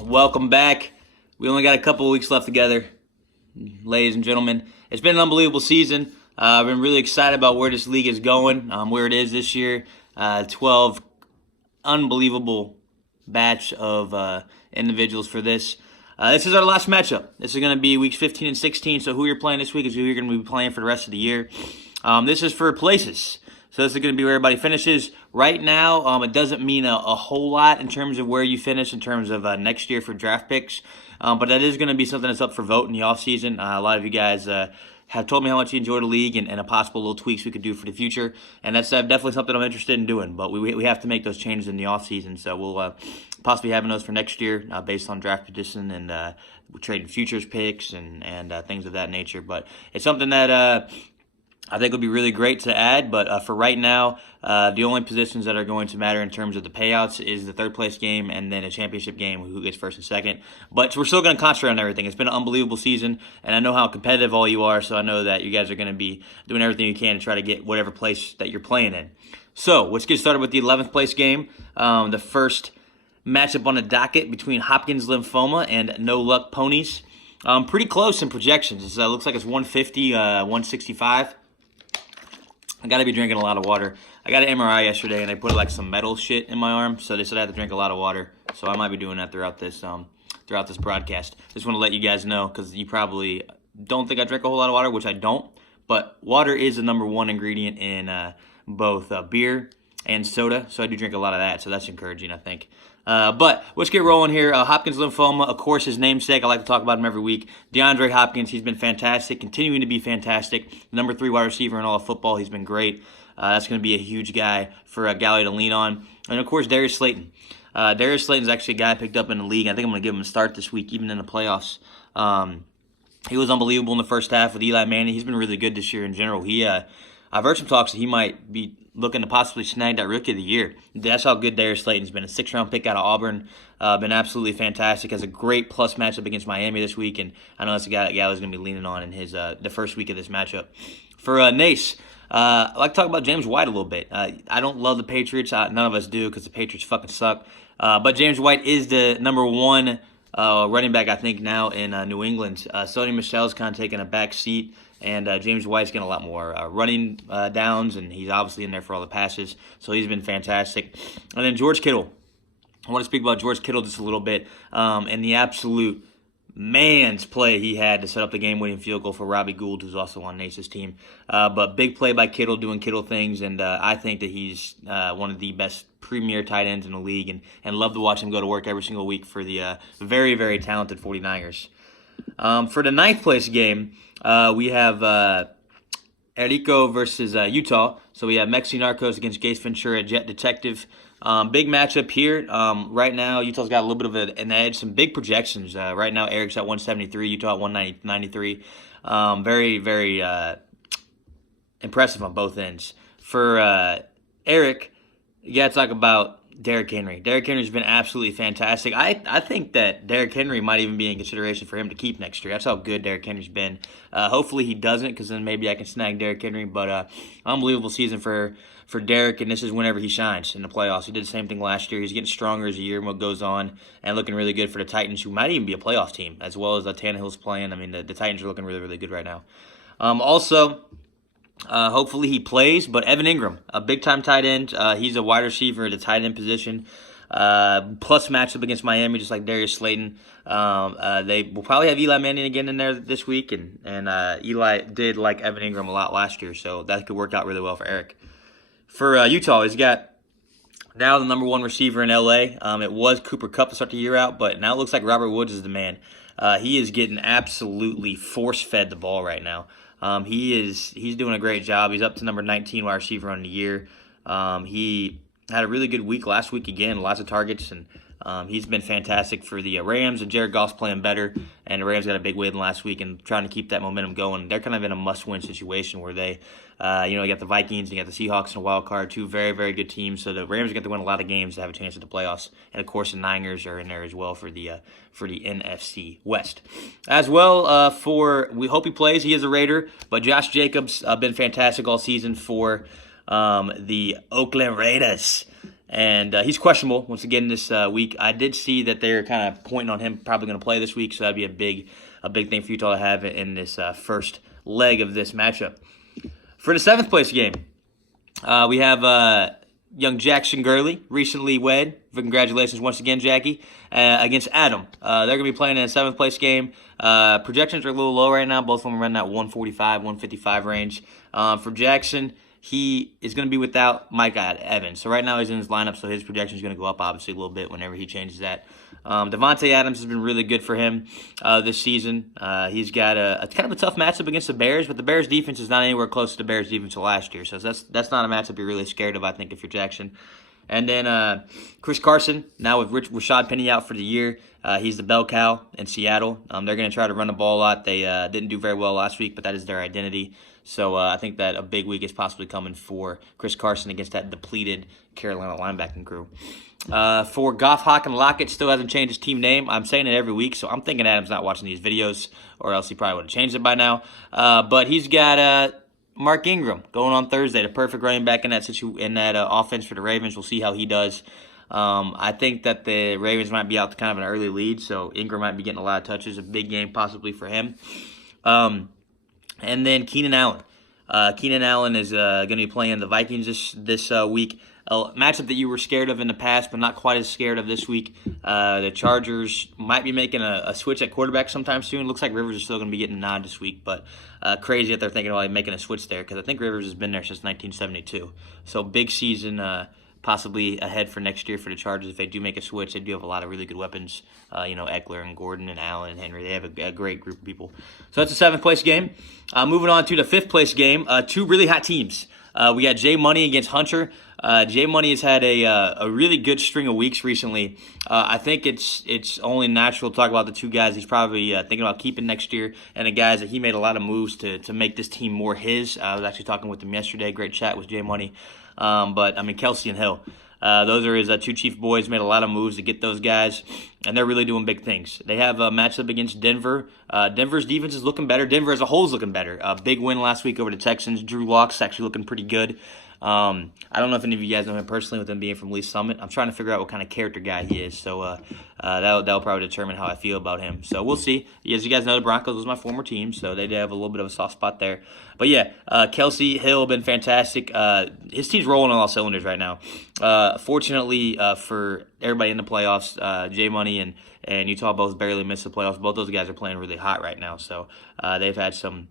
Welcome back. We only got a couple of weeks left together, ladies and gentlemen. It's been an unbelievable season. I've been really excited about where this league is going, where it is this year. 12 unbelievable batch of individuals for this. This is our last matchup. This is going to be weeks 15 and 16, so who you're playing this week is who you're going to be playing for the rest of the year. This is for places. So this is going to be where everybody finishes. Right now, it doesn't mean a whole lot in terms of where you finish in terms of next year for draft picks. But that is going to be something that's up for vote in the offseason. A lot of you guys have told me how much you enjoy the league and a possible little tweaks we could do for the future. And that's definitely something I'm interested in doing. But we have to make those changes in the offseason. So we'll possibly having those for next year based on draft position and we're trading futures picks and things of that nature. But it's something that I think would be really great to add, but for right now, the only positions that are going to matter in terms of the payouts is the third place game and then a championship game, who gets first and second. But we're still going to concentrate on everything. It's been an unbelievable season, and I know how competitive all you are, so I know that you guys are going to be doing everything you can to try to get whatever place that you're playing in. So let's get started with the 11th place game. The first matchup on the docket between Hopkins Lymphoma and No Luck Ponies. Pretty close in projections. It looks like it's 150, 165. I got to be drinking a lot of water. I got an MRI yesterday, and they put like some metal shit in my arm, so they said I had to drink a lot of water. So I might be doing that throughout this broadcast. Just want to let you guys know, because you probably don't think I drink a whole lot of water, which I don't. But water is the number one ingredient in both beer and soda, so I do drink a lot of that. So that's encouraging, I think. But let's get rolling here. Hopkins Lymphoma, of course, his namesake. I like to talk about him every week. DeAndre Hopkins, he's been fantastic, continuing to be fantastic. Number 3 wide receiver in all of football. He's been great. That's going to be a huge guy for Galley to lean on. And, of course, Darius Slayton. Darius Slayton's actually a guy I picked up in the league. I think I'm going to give him a start this week, even in the playoffs. He was unbelievable in the first half with Eli Manning. He's been really good this year in general. I've heard some talks that he might be looking to possibly snag that Rookie of the Year. That's how good Darius Slayton's been. A 6th-round pick out of Auburn. Been absolutely fantastic. Has a great plus matchup against Miami this week, and I know that's a guy that Gallo's going to be leaning on in his the first week of this matchup. For Nace, I'd like to talk about James White a little bit. I don't love the Patriots. None of us do, because the Patriots fucking suck. But James White is the number 1 running back, I think, now in New England. Sony Michel's kind of taking a back seat. And James White's getting a lot more running downs, and he's obviously in there for all the passes. So he's been fantastic. And then George Kittle. I want to speak about George Kittle just a little bit and the absolute man's play he had to set up the game-winning field goal for Robbie Gould, who's also on Nace's team. But big play by Kittle, doing Kittle things, and I think that he's one of the best premier tight ends in the league, and love to watch him go to work every single week for the very, very talented 49ers. For the 9th place game, we have Erico versus Utah. So we have Mexi Narcos against Gates Ventura, Jet Detective. Big matchup here. Right now, Utah's got a little bit of an edge. Some big projections. Right now, Eric's at 173, Utah at 193. Very, very impressive on both ends. For Eric, you got to talk about Derrick Henry. Derrick Henry's been absolutely fantastic. I think that Derrick Henry might even be in consideration for him to keep next year. That's how good Derrick Henry's been. Hopefully he doesn't, because then maybe I can snag Derrick Henry. But unbelievable season for Derrick, and this is whenever he shines in the playoffs. He did the same thing last year. He's getting stronger as the year goes on, and looking really good for the Titans, who might even be a playoff team, as well as Tannehill's playing. I mean, the Titans are looking really, really good right now. Hopefully he plays, but Evan Ingram, a big-time tight end. He's a wide receiver at the tight end position. Plus matchup against Miami, just like Darius Slayton. They will probably have Eli Manning again in there this week, and Eli did like Evan Ingram a lot last year, so that could work out really well for Eric. For Utah, he's got now the number 1 receiver in L.A. It was Cooper Kupp to start the year out, but now it looks like Robert Woods is the man. He is getting absolutely force-fed the ball right now. He's doing a great job. He's up to number 19 wide receiver on the year. He had a really good week last week again, lots of targets, and he's been fantastic for the Rams, and Jared Goff's playing better, and the Rams got a big win last week and trying to keep that momentum going. They're kind of in a must-win situation where they, you got the Vikings, you got the Seahawks in a wild card, 2 very, very good teams, so the Rams get to win a lot of games to have a chance at the playoffs, and of course the Niners are in there as well for the NFC West. As well, we hope he plays, he is a Raider, but Josh Jacobs been fantastic all season for the Oakland Raiders. And he's questionable once again this week. I did see that they're kind of pointing on him probably going to play this week, so that'd be a big thing for Utah to have in this first leg of this matchup. For the 7th place game, we have young Jackson Gurley, recently wed. Congratulations once again, Jackie, against Adam. They're going to be playing in a 7th place game. Projections are a little low right now. Both of them running that 145, 155 range. For Jackson, he is going to be without Mike Evans. So right now he's in his lineup, so his projection is going to go up obviously a little bit whenever he changes that. Devontae Adams has been really good for him this season. He's got a kind of a tough matchup against the Bears, but the Bears defense is not anywhere close to the Bears defense of last year. So that's not a matchup you're really scared of, I think, if you're Jackson. And then Chris Carson, now with Rashad Penny out for the year. He's the bell cow in Seattle. They're going to try to run the ball a lot. They didn't do very well last week, but that is their identity. So I think that a big week is possibly coming for Chris Carson against that depleted Carolina linebacking crew. For Goff, Hawk, and Lockett, still hasn't changed his team name. I'm saying it every week, so I'm thinking Adam's not watching these videos, or else he probably would have changed it by now. But he's got Mark Ingram going on Thursday, the perfect running back in that offense for the Ravens. We'll see how he does. I think that the Ravens might be out to kind of an early lead, so Ingram might be getting a lot of touches. A big game possibly for him. And then Keenan Allen. Keenan Allen is going to be playing the Vikings this week. A matchup that you were scared of in the past, but not quite as scared of this week. The Chargers might be making a switch at quarterback sometime soon. Looks like Rivers is still going to be getting a nod this week, but crazy that they're thinking about making a switch there, because I think Rivers has been there since 1972. So big season possibly ahead for next year for the Chargers if they do make a switch. They do have a lot of really good weapons. Eckler and Gordon and Allen and Henry. They have a great group of people. So that's a 7th place game. Moving on to the 5th place game. Two really hot teams. We got Jay Money against Hunter. Jay Money has had a really good string of weeks recently. I think it's only natural to talk about the two guys he's probably thinking about keeping next year, and the guys that he made a lot of moves to make this team more his. I was actually talking with him yesterday. Great chat with Jay Money. But, I mean, Kelsey and Hill. Those are his two chief boys. Made a lot of moves to get those guys, and they're really doing big things. They have a matchup against Denver. Denver's defense is looking better. Denver as a whole is looking better. Big win last week over the Texans. Drew Lock's actually looking pretty good. I don't know if any of you guys know him personally with him being from Lee Summit. I'm trying to figure out what kind of character guy he is. So that'll probably determine how I feel about him. So we'll see. As you guys know, the Broncos was my former team, so they did have a little bit of a soft spot there. But yeah, Kelsey Hill been fantastic. His team's rolling on all cylinders right now. Fortunately for everybody in the playoffs, Jay Money and Utah both barely missed the playoffs. Both those guys are playing really hot right now. So they've had some.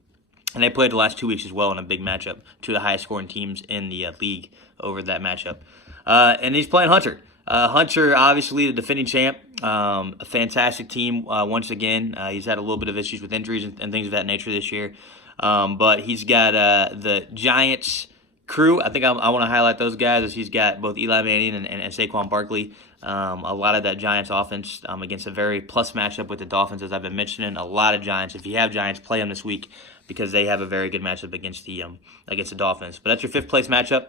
And they played the last 2 weeks as well in a big matchup. Two of the highest scoring teams in the league over that matchup. And he's playing Hunter. Hunter, obviously the defending champ. A fantastic team once again. He's had a little bit of issues with injuries and things of that nature this year. But he's got the Giants crew. I think I want to highlight those guys, as he's got both Eli Manning and Saquon Barkley. A lot of that Giants offense against a very plus matchup with the Dolphins, as I've been mentioning. A lot of Giants. If you have Giants, play them this week, because they have a very good matchup against the Dolphins. But that's your 5th place matchup.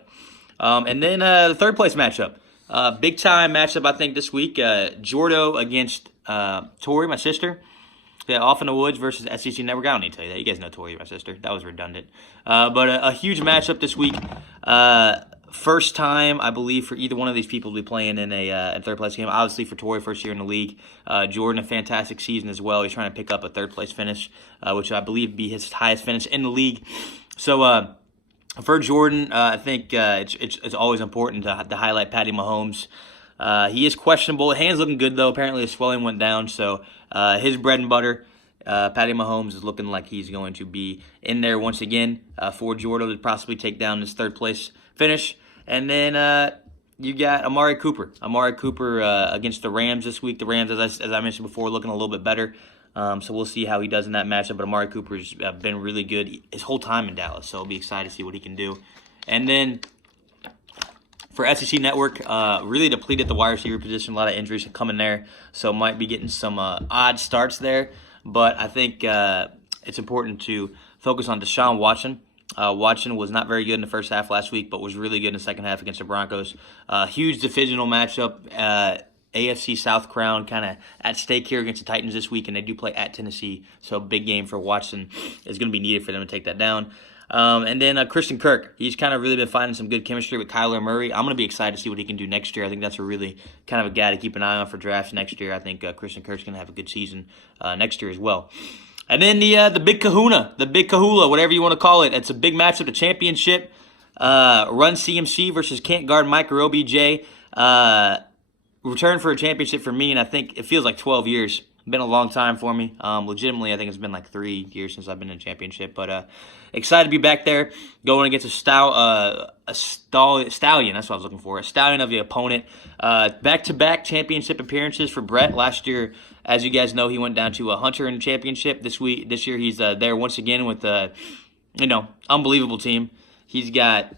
And then the 3rd place matchup. Big time matchup, I think, this week. Jordo against Tori, my sister. Yeah, Off in the Woods versus SEC Network. I don't need to tell you that. You guys know Tori, my sister. That was redundant. But a huge matchup this week. First time, I believe, for either one of these people to be playing in a 3rd place game. Obviously, for Torrey, first year in the league. Jordan, a fantastic season as well. He's trying to pick up a 3rd place finish, which I believe be his highest finish in the league. So for Jordan, I think it's always important to highlight Patty Mahomes. He is questionable. Hands looking good though. Apparently his swelling went down. So his bread and butter. Patty Mahomes is looking like he's going to be in there once again for Jordan to possibly take down this 3rd place finish. And then you got Amari Cooper. Amari Cooper against the Rams this week. The Rams, as I mentioned before, looking a little bit better. So we'll see how he does in that matchup. But Amari Cooper's been really good his whole time in Dallas. So I'll be excited to see what he can do. And then for SEC Network, really depleted the wide receiver position. A lot of injuries coming there. So might be getting some odd starts there. But I think it's important to focus on Deshaun Watson. Watson was not very good in the first half last week, but was really good in the second half against the Broncos. Huge divisional matchup. AFC South crown kind of at stake here against the Titans this week, and they do play at Tennessee. So a big game for Watson is going to be needed for them to take that down. And then Christian Kirk. He's kind of really been finding some good chemistry with Kyler Murray. I'm going to be excited to see what he can do next year. I think that's a really kind of a guy to keep an eye on for drafts next year. I think Christian Kirk's going to have a good season next year as well. And then the big kahuna, the big kahula, whatever you want to call it. It's a big matchup, the championship. Run CMC versus can't guard Mike or OBJ. Return for a championship for me, and I think it feels like 12 years. Been a long time for me. Legitimately, I think it's been like 3 years since I've been in a championship. But excited to be back there, going against a stallion. That's what I was looking for. A stallion of the opponent. Back-to-back championship appearances for Brett. Last year, as you guys know, he went down to a Hunter in the championship. This year, he's there once again with a unbelievable team. He's got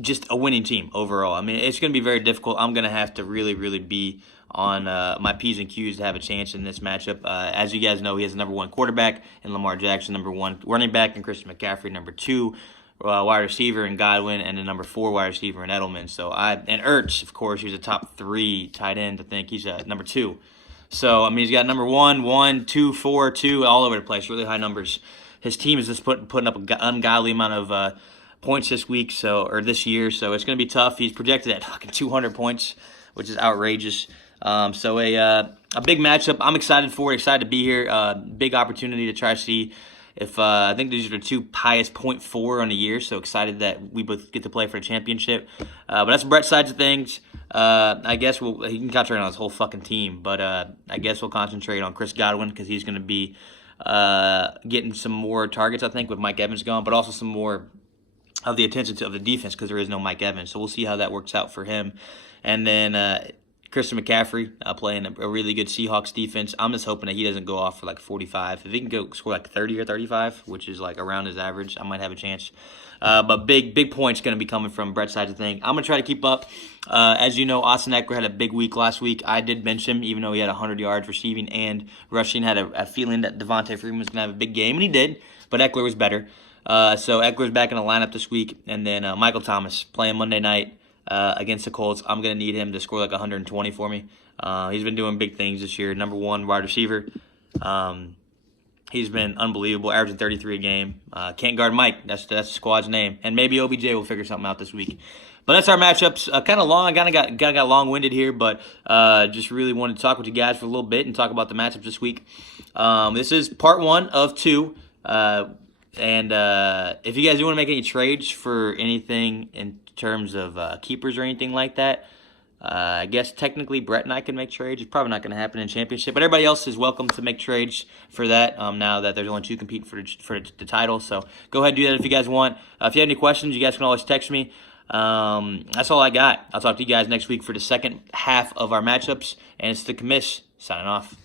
just a winning team overall. I mean, it's going to be very difficult. I'm going to have to really, really be on my P's and Q's to have a chance in this matchup. As you guys know, he has the number 1 quarterback in Lamar Jackson, number 1 running back in Christian McCaffrey, number 2 wide receiver in Godwin, and the number 4 wide receiver in Edelman. And Ertz, of course, he's a top 3 tight end. I think he's number 2. So I mean, he's got number 1, 1, 2, 4, 2, all over the place. Really high numbers. His team is just putting up an ungodly amount of points this year. So it's going to be tough. He's projected at fucking 200 points, which is outrageous. So a big matchup. I'm excited for it. Excited to be here. Big opportunity to try to see if I think these are the 2 highest 0.4 on the year. So excited that we both get to play for the championship. But that's Brett's sides of things. I guess he can concentrate on his whole fucking team. But I guess we'll concentrate on Chris Godwin because he's going to be getting some more targets, I think, with Mike Evans gone, but also some more of the attention of the defense because there is no Mike Evans. So we'll see how that works out for him. And then Christian McCaffrey playing a really good Seahawks defense. I'm just hoping that he doesn't go off for like 45. If he can go score like 30 or 35, which is like around his average, I might have a chance. But big points going to be coming from Brett's side of the thing. I'm going to try to keep up. As you know, Austin Eckler had a big week last week. I did bench him, even though he had 100 yards receiving and rushing. Had a feeling that Devontae Freeman was going to have a big game, and he did. But Eckler was better. So Eckler's back in the lineup this week. And then Michael Thomas playing Monday night against the Colts. I'm going to need him to score like 120 for me. He's been doing big things this year. Number 1 wide receiver. He's been unbelievable, averaging 33 a game. Can't guard Mike. That's the squad's name. And maybe OBJ will figure something out this week. But that's our matchups. Kind of long. I got long-winded here, but just really wanted to talk with you guys for a little bit and talk about the matchups this week. This is part 1 of 2. And if you guys do want to make any trades for anything in terms of keepers or anything like that, I guess technically Brett and I can make trades. It's probably not going to happen in championship, but everybody else is welcome to make trades for that now that there's only 2 competing for the title. So go ahead and do that if you guys want. If you have any questions, you guys can always text me. That's all I got. I'll talk to you guys next week for the second half of our matchups, and it's the commish signing off.